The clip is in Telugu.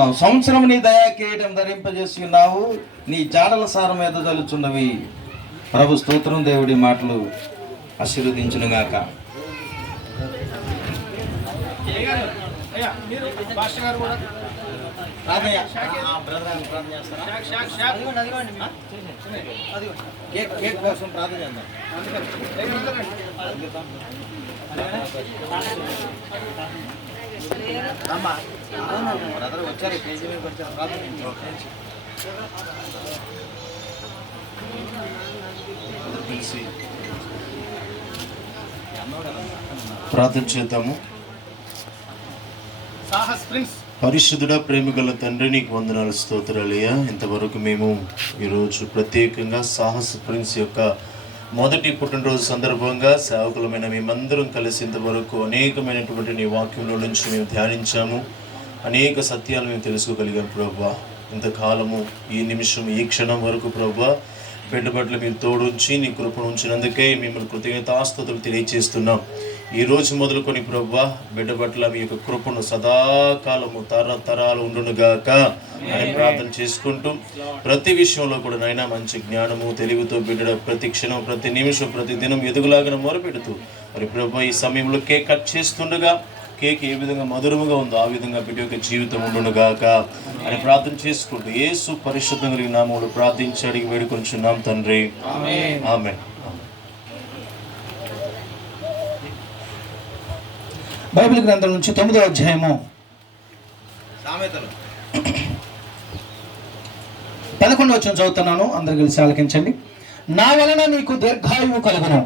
సంవత్సరం నీ దయా కిరీటం ధరింపజేస్తున్నావు, నీ జాడల సారం మీద జలుచున్నవి. ప్రభు స్తోత్రం. దేవుడి మాటలు ఆశీర్వదించునుగాక. ప్రార్థన చేద్దాము. పరిశుద్ధుడ, ప్రేమగల తండ్రి, నీకు వందనాలు, స్తోత్రాలయ్యా. ఇంతవరకు మేము ఈరోజు ప్రత్యేకంగా సాహస్ ప్రిన్స్ యొక్క మొదటి పుట్టినరోజు సందర్భంగా సేవకులమైన మేమందరం కలిసి ఇంతవరకు అనేకమైనటువంటి నీ వాక్యంలో నుంచి మేము ధ్యానించాము. అనేక సత్యాలు మేము తెలుసుకోగలిగాం ప్రభువా. ఇంతకాలము, ఈ నిమిషం, ఈ క్షణం వరకు ప్రభువా బిడ్డ పట్ల మీరు తోడుంచి నీ కృపను ఉంచినందుకే మిమ్మల్ని కృతజ్ఞతాస్తుతులు తెలియజేస్తున్నాం. ఈ రోజు మొదలుకొని ప్రభువా బిడ్డ పట్ల మీ యొక్క కృపను సదాకాలము తరతరాలు ఉండునుగాక అని ప్రార్థన చేసుకుంటూ, ప్రతి విషయంలో కూడా నాయనా మంచి జ్ఞానము తెలివితో బిడ్డ ప్రతి క్షణం, ప్రతి నిమిషం, ప్రతి దినం ఎదుగులాగా మొరపెడుతూ మరి ప్రభువా ఈ సమయంలో కేక్ కట్ చేస్తుండగా కేక్ ఏ విధంగా మధురముగా ఉందో ఆ విధంగా బిడ్డ యొక్క జీవితం ఉండునుగాక అని ప్రార్థన చేసుకుంటూ యేసు పరిశుద్ధం కలిగిన నామములో ప్రార్థించి అడిగి వేడుకొంచున్నాం తండ్రి, ఆమేన్. బైబిల్ గ్రంథం నుంచి 9వ అధ్యాయము 11వ వచనం చదువుతున్నాను. అందరు కలిసి ఆలకించండి. నా వలన నీకు దీర్ఘాయువు కలుగును,